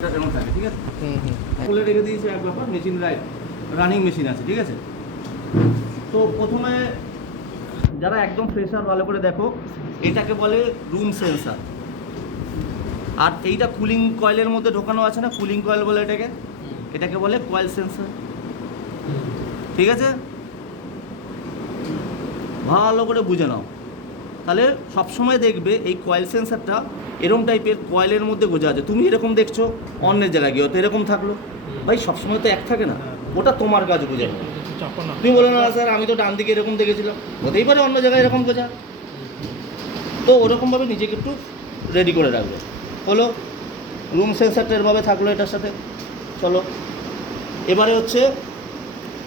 যেমন থাকে, ঠিক আছে? খুলে রেখে দিয়েছি এক ব্যাপার, মেশিন রানিং মেশিন আছে, ঠিক আছে? তো প্রথমে যারা একদম ফ্রেশার ভালো করে দেখো, এটাকে বলে রুম সেন্সার। আর এইটা কুলিং কয়েলের মধ্যে ঢোকানো আছে না, কুলিং কয়েল বলে এটাকে বলে কয়েল সেন্সার, ঠিক আছে? ভালো করে বুঝে নাও, তাহলে সবসময় দেখবে এই কয়েল সেন্সারটা এরকম টাইপের কয়েলের মধ্যে গোজা আছে। তুমি এরকম দেখছো, অন্যের জায়গায় গিয়ে তো এরকম থাকলো, ভাই সবসময় তো এক থাকে না, ওটা তোমার কাজ বোঝানো। তুমি বলো না স্যার আমি তো ডান দিকে এরকম দেখেছিলাম, হতেই পারে অন্য জায়গায় এরকম গোজা। তো ওরকমভাবে নিজেকে একটু রেডি করে রাখবে। হলো রুম সেন্সারটা এরভাবে থাকলো এটার সাথে। চলো এবারে হচ্ছে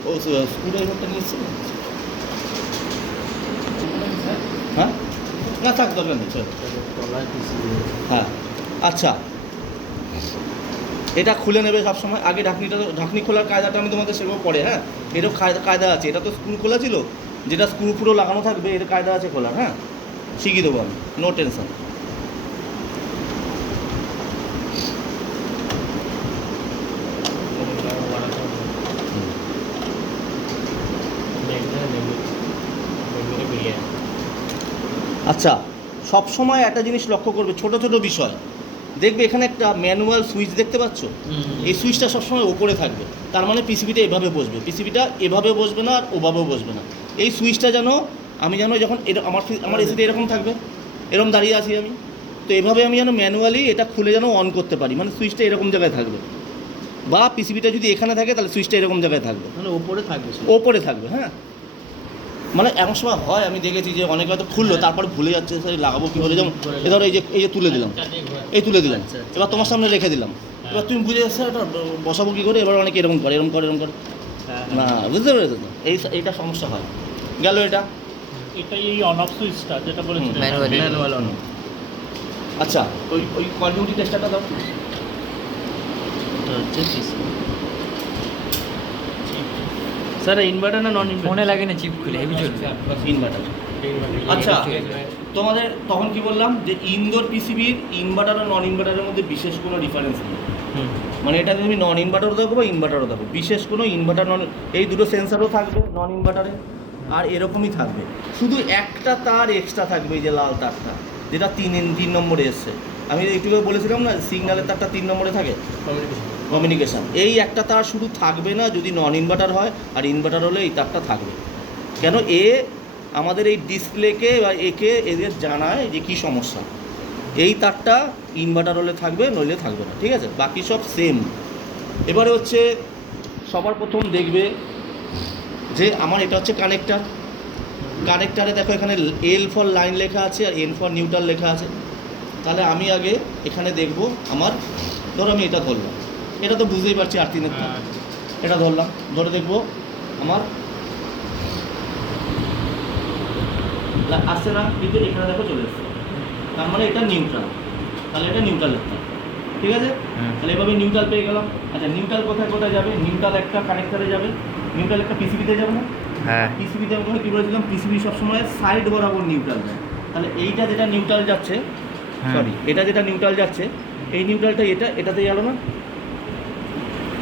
ও স্ক্রুড্রাইভারটা নিয়ে এসছি, হ্যাঁ না থাক দরকার নেই, চলো। হ্যাঁ আচ্ছা, এটা খুলে নেবে সবসময়। আগে ঢাকনি খোলার কায়দাটা আমি তোমাদের শেখাবো পরে, হ্যাঁ? এরও কায়দা আছে। এটা তো স্ক্রু খোলা ছিল, যেটা স্ক্রু পুরো লাগানো থাকবে এর কায়দা আছে খোলার, হ্যাঁ? শিখিয়ে দেবো আমি, নো টেনশন। আচ্ছা, সব সময় একটা জিনিস লক্ষ্য করবে, ছোট ছোট বিষয় দেখবে। এখানে একটা ম্যানুয়াল সুইচ দেখতে পাচ্ছ, এই সুইচটা সবসময় ওপরে থাকবে, তার মানে পিসিবিটা এভাবে বসবে। পিসিবিটা এভাবে বসবে না আর ওভাবেও বসবে না। এই সুইচটা যেন আমি যেন যখন এটা আমার এসিটা এরকম থাকবে, এরকম দাঁড়িয়ে আছি আমি, তো এভাবে আমি যেন ম্যানুয়ালি এটা খুলে যেন অন করতে পারি, মানে সুইচটা এরকম জায়গায় থাকবে। বা পিসিবিটা যদি এখানে থাকে তাহলে সুইচটা এরকম জায়গায় থাকবে, মানে ওপরে থাকবে, ওপরে থাকবে, হ্যাঁ? মানে এমন সময় হয়, আমি দেখেছি যে অনেকে হয়তো খুললো তারপরে ভুলে যাচ্ছে স্যার লাগাবো কী বলে। যেমন ধরো এই যে তুলে দিলাম, এই তুলে দিলাম, এবার তোমার সামনে রেখে দিলাম, এবার তুমি বুঝে যাচ্ছে এটা বসাবো কী করে। এবার অনেকে এরকম করে না, বুঝতে পেরেছো তো? এইটা সমস্যা হয়। গেল এটা এই অন অফ সুইচটা যেটা বলেছিলেন ম্যানুয়াল অন। আচ্ছা, ওই কন্টিনিউটি টেস্টারটা দাও। স্যার ইনভার্টার না নন ইনভার্টার? ফোনে লাগে না, চিপ খুলে হেভি চলবে। ইনভার্টার। আচ্ছা, তোমাদের তখন কি বললাম যে ইনডোর পিসিবির ইনভার্টার আর নন ইনভার্টারের মধ্যে বিশেষ কোনো ডিফারেন্স নেই। মানে এটা তুমি নন ইনভার্টারও দেখো বা ইনভার্টারও দেখো, বিশেষ কোনো ইনভার্টার নন, এই দুটো সেন্সারও থাকবে নন ইনভার্টারে, আর এরকমই থাকবে। শুধু একটা তার এক্সট্রা থাকবে, এই যে লাল তারটা, যেটা 3 নম্বরে এসছে। আমি একটু বলেছিলাম না, সিগন্যালের তারটা 3 নম্বরে থাকে, কমিউনিকেশান। এই একটা তার শুধু থাকবে না যদি নন ইনভার্টার হয়, আর ইনভার্টার হলে এই তারটা থাকবে। কেন আমাদের এই ডিসপ্লেকে বা এদের জানায় যে কী সমস্যা। এই তারটা ইনভার্টার হলে থাকবে, নইলে থাকবে না, ঠিক আছে? বাকি সব সেম। এবারে হচ্ছে সবার প্রথম দেখবে যে আমার এটা হচ্ছে কানেক্টারে দেখো এখানে এল ফর লাইন লেখা আছে আর এন ফর নিউট্রাল লেখা আছে। তাহলে আমি আগে এখানে দেখব আমার, ধরো আমি এটা ধরলাম, এটা তো বুঝতেই পারছি আর্থিনের তার, এটা ধরলাম, ধরে দেখবো আমার আসছে না, কিন্তু এখানে দেখো চলে এসছে, তার মানে এটা নিউট্রাল। তাহলে এটা নিউট্রাল একটা, ঠিক আছে? তাহলে এভাবে নিউট্রাল পেয়ে গেলাম। আচ্ছা, নিউট্রাল কোথায় যাবে? নিউট্রাল একটা কানেক্টারে যাবে, নিউট্রাল একটা পিসিবিতে যাবে না? হ্যাঁ, পিসিবিতে আমি কী বলেছিলাম, পিসিবি সবসময় সাইড বরাবর নিউট্রাল যায়। তাহলে এইটা যেটা নিউট্রাল যাচ্ছে, সরি এটা যেটা নিউট্রাল যাচ্ছে, এই নিউট্রালটা এটাতে গেল না,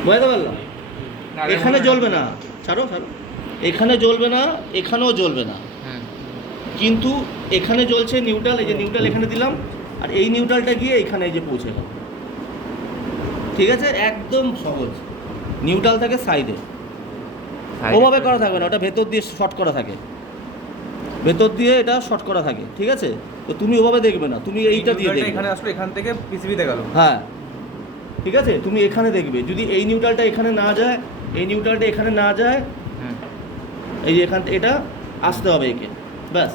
বুঝতে পারলাম? এখানে জ্বলবে না, ছাড়ো, এখানে জ্বলবে না, এখানেও জ্বলবে না, কিন্তু এখানে জ্বলছে নিউট্রাল। এই যে নিউট্রাল এখানে দিলাম, আর এই নিউট্রালটা গিয়ে এখানে এই যে পৌঁছে গেল, ঠিক আছে? একদম সহজ। নিউট্রাল থাকে সাইডে, ওভাবে করা থাকবে না, ওটা ভেতর দিয়ে শর্ট করা থাকে, ভেতর দিয়ে এটা শর্ট করা থাকে, ঠিক আছে? তো তুমি ওভাবে দেখবে না, তুমি এইটা দিয়ে দেখবে। এখানে আসলে এখান থেকে পিসিবিতে গেল, হ্যাঁ ঠিক আছে, তুমি এখানে দেখবে। যদি এই নিউট্রালটা এখানে না যায়, এই নিউট্রালটা এখানে না যায়, এই যে এখান থেকে এটা আসতে হবে একে, ব্যাস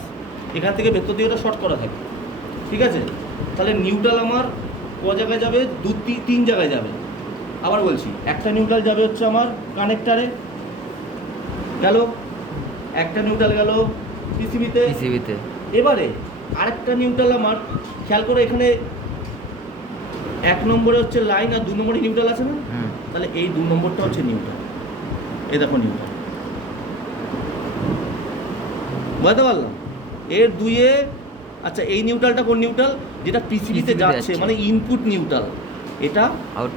এখান থেকে ভেতর দিয়ে ওটা শর্ট করা থাকে, ঠিক আছে? তাহলে নিউট্রাল আমার ক জায়গায় যাবে? 3 জায়গায় যাবে। আবার বলছি, একটা নিউট্রাল যাবে হচ্ছে আমার কানেক্টারে গেল, একটা নিউট্রাল গেল পিসিবিতে। এবারে আরেকটা নিউট্রাল আমার, খেয়াল করে এখানে 1 নম্বরে হচ্ছে লাইন আর 2 নম্বরে নিউট্রাল আছে না? তাহলে এই 2 নম্বরটা হচ্ছে নিউট্রাল, এই দেখো নিউট্রাল, বুঝতে পারলাম? এর 2-এ, আচ্ছা এই নিউট্রালটা কোন নিউট্রাল? যেটা পিসিবিতে যাচ্ছে, মানে ইনপুট নিউট্রাল। এটা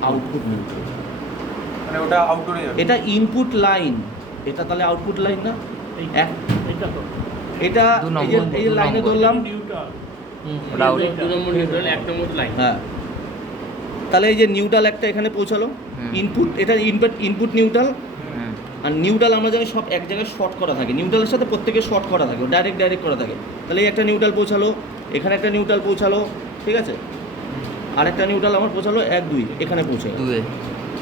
আউটপুট নিউট্রাল, মানে ওটা আউটডোরে যাবে। এটা ইনপুট লাইন, এটা তাহলে আউটপুট লাইন না? এইটা তো এটা এই যে লাইনে ধরলাম, নিউট্রাল। ওটা out। 2 নম্বর নিউট্রাল, 1 নম্বর লাইন। হ্যাঁ, তাহলে এই যে নিউট্রাল একটা এখানে পৌঁছালো, ইনপুট, এটা ইনপুট নিউট্রাল। আর নিউট্রাল আমরা জানি সব এক জায়গায় শর্ট করা থাকে, নিউট্রালের সাথে প্রত্যেকে শর্ট করা থাকে, ডাইরেক্ট করা থাকে। তাহলে এই একটা নিউট্রাল পৌঁছালো, এখানে একটা নিউট্রাল পৌঁছালো, ঠিক আছে, আর একটা নিউট্রাল আমার পৌঁছালো 1 2 এখানে পৌঁছে গেল,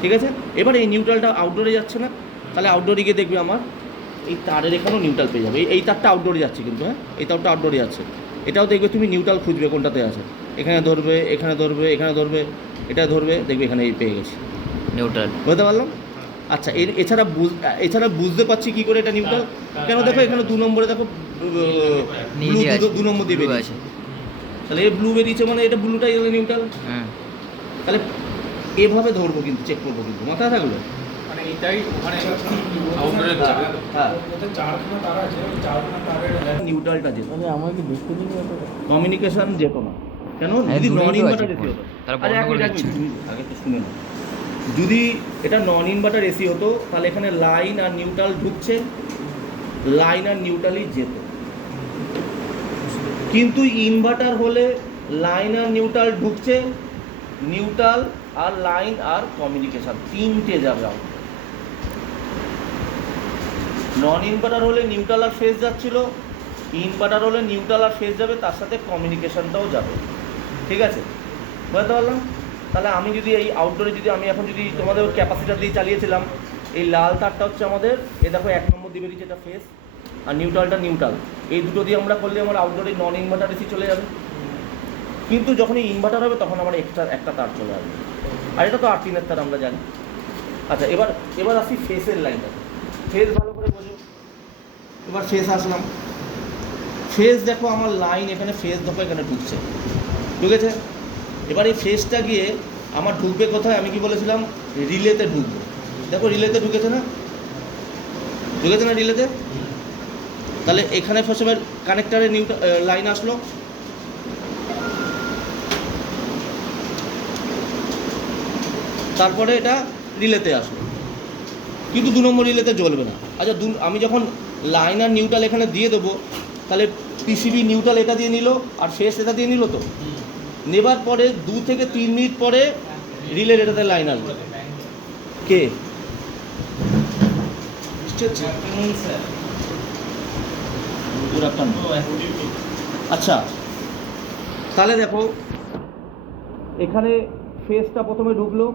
ঠিক আছে। এবার এই নিউট্রালটা আউটডোরে যাচ্ছে না, তাহলে আউটডোরে গিয়ে দেখবে আমার এই তারের এখানেও নিউট্রাল পেয়ে যাবে। এই তারটা আউটডোরে যাচ্ছে কিন্তু, হ্যাঁ, এই তারটা আউটডোরে যাচ্ছে। এটাও দেখবে তুমি নিউট্রাল খুঁজবে কোনটাতে আছে, এখানে ধরবে, এখানে ধরবে, এখানে ধরবে, এটা ধরবে, দেখবে এখানে এই পেয়ে গেছি নিউট্রাল। বুঝতে পারলাম? আচ্ছা, এছাড়া বুঝতে পারছি কী করে এটা নিউট্রাল। কেন দেখো এখানে 2 নম্বরে দেখো ব্লু 2 নম্বর দিয়ে বেরিয়েছে, তাহলে এই ব্লু বেরিয়েছে মানে এটা ব্লুটাই নিউট্রাল। তাহলে এভাবে ধরবো কিন্তু, চেক করবো কিন্তু, মাথায় থাকবে। মানে এটাই ওখানে আউটডোরে যাবে। হ্যাঁ, ওতে 4খানা তার আছে, ওই 4খানা তারের নিউট্রালটা যেত, মানে আমাকে দেখতে দিন কমিউনিকেশন যেত না। কেন? যদি নন ইনভার্টার এসি হতো, আরে এক মিনিট, তুমি আগে তো শুনে নাও। যদি এটা নন ইনভার্টার এসি হতো তাহলে এখানে লাইন আর নিউট্রাল ঢুকছে, লাইন আর নিউট্রালই যেত। কিন্তু ইনভার্টার হলে লাইন আর নিউট্রাল ঢুকছে, নিউট্রাল আর লাইন আর কমিউনিকেশন তিনটে যাবে আউট। নন ইনভার্টার হলে নিউট্রাল আর ফেজ যাচ্ছিল, ইনভার্টার হলে নিউট্রাল আর ফেজ যাবে, তার সাথে কমিউনিকেশনটাও যাবে, ঠিক আছে, বুঝতে পারলাম? তাহলে আমি যদি এই আউটডোরে যদি আমি এখন যদি তোমাদের ক্যাপাসিটার দিয়ে চালিয়েছিলাম, এই লাল তারটা হচ্ছে আমাদের, এই দেখো 1 নম্বর দিয়ে বেরিয়েছে, এটা ফেজ, আর নিউট্রালটা নিউট্রাল, এই দুটো দিয়ে আমরা করলে আমার আউটডোরে নন ইনভার্টার এসি চলে যাবে। কিন্তু যখন এই ইনভার্টার হবে তখন আমার এক্সট্রা একটা তার চলে আসবে, আর এটা তো 8-3 তার আমরা জানি। আচ্ছা, এবার আসি ফেসের লাইনটা, ফেস ভালো করে বোঝো। এবার ফেস আসলাম, ফেস দেখো আমার লাইন এখানে, ফেস দেখো এখানে ঢুকছে, ঢুকেছে। এবার এই ফেসটা গিয়ে আমার ঢুকবে কোথায়? আমি কি বলেছিলাম? রিলেতে ঢুকবে। দেখো রিলেতে ঢুকেছে না, ঢুকেছে না রিলেতে? তাহলে এখানে প্রথমে কানেক্টারের লাইন আসলো, তারপরে এটা রিলেতে আসলো, কিন্তু 2 নম্বর রিলেতে জ্বলবে না। আচ্ছা, আমি যখন লাইন আর নিউট্রাল এখানে দিয়ে দেবো, তাহলে পিসিবি নিউট্রাল এটা দিয়ে নিল আর ফেস এটা দিয়ে নিল, তো নেবার পরে 2 থেকে 3 মিনিট পরে রিলের এটাতে লাইন আসবে। কে? আচ্ছা, তাহলে দেখো এখানে ফেসটা প্রথমে ঢুকলো,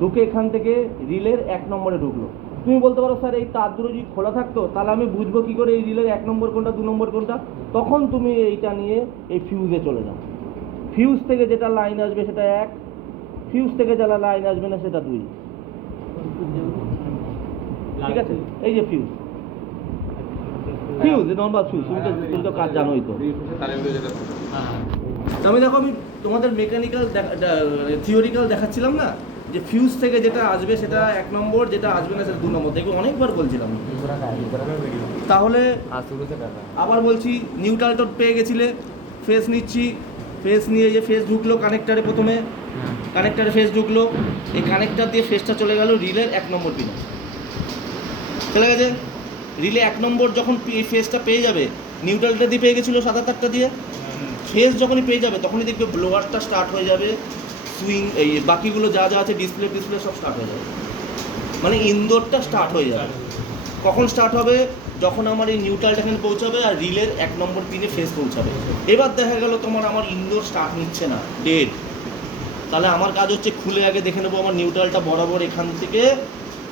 ঢুকে এখান থেকে রিলের 1 নম্বরে ঢুকলো। তুমি বলতে পারো স্যার এই তার দুটো যদি খোলা থাকতো তাহলে আমি বুঝবো কী করে এই রিলের 1 নম্বর কোনটা 2 নম্বর কোনটা? তখন তুমি এইটা নিয়ে এই ফিউজে চলে যাও, ফিউজ থেকে যেটা লাইন আসবে সেটা 1, ফিউজ থেকে যেটা লাইন আসবে না সেটা 2, ঠিক আছে। এই যে ফিউজ নর্মাল ফিউজ, তুমি তো কাজ জানোই তো। আমি দেখো, আমি তোমাদের মেকানিক্যাল থিওরিক্যাল দেখাচ্ছিলাম না, যে ফিউজ থেকে যেটা আসবে সেটা 1 নম্বর, যেটা আসবে না সেটা 2 নম্বর, দেখবে অনেকবার বলছিলাম। তাহলে আবার বলছি, নিউট্রালটা পেয়ে গেছিলে, ফেস নিচ্ছি, ফেস নিয়ে যে ফেস ঢুকলো কানেক্টারে, প্রথমে কানেক্টারে ফেস ঢুকলো, এই কানেক্টার দিয়ে ফেসটা চলে গেল রিলের 1 নম্বর পিনে, চলে গেছে। রিলে 1 নম্বর যখন এই ফেসটা পেয়ে যাবে, নিউট্রালটা দিয়ে পেয়ে গেছিলো সাদা তারটা দিয়ে, ফেস যখনই পেয়ে যাবে তখনই দেখবে ব্লোয়ারটা স্টার্ট হয়ে যাবে, সুইং, এই বাকিগুলো যা যা আছে ডিসপ্লে সব স্টার্ট হয়ে যাবে, মানে ইনডোরটা স্টার্ট হয়ে যাবে। কখন স্টার্ট হবে? যখন আমার এই নিউট্রালটা এখানে পৌঁছাবে আর রিলের 1 নম্বর পিনে ফেস পৌঁছাবে। এবার দেখা গেল আমার ইনডোর স্টার্ট নিচ্ছে না, ডেড। তাহলে আমার কাজ হচ্ছে খুলে আগে দেখে নেবো আমার নিউট্রালটা বরাবর এখান থেকে,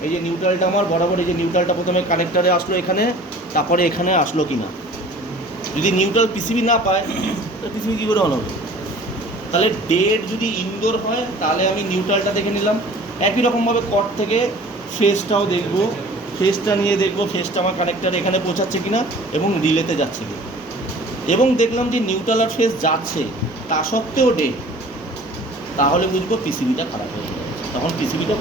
এই যে নিউট্রালটা আমার বরাবর, এই যে নিউট্রালটা প্রথমে কানেক্টারে আসলো এখানে, তারপরে এখানে আসলো কি না। যদি নিউট্রাল পিসিবি না পায় তাহলে পিসিবি কী করে অন হবে? তাহলে ডেড যদি ইনডোর হয় তাহলে আমি নিউট্রালটা দেখে নিলাম। একই রকমভাবে কট থেকে ফেসটাও দেখবো, ফেসটা নিয়ে দেখবো ফেসটা আমার কানেক্টারে এখানে পৌঁছাচ্ছে কিনা এবং রিলেতে যাচ্ছে কিনা, এবং দেখলাম যে নিউট্রাল আর ফেস যাচ্ছে তা সত্ত্বেও ডেড, তাহলে বুঝবো পিসিবিটা খারাপ হয়ে যাচ্ছে, তখন পিসিবিটা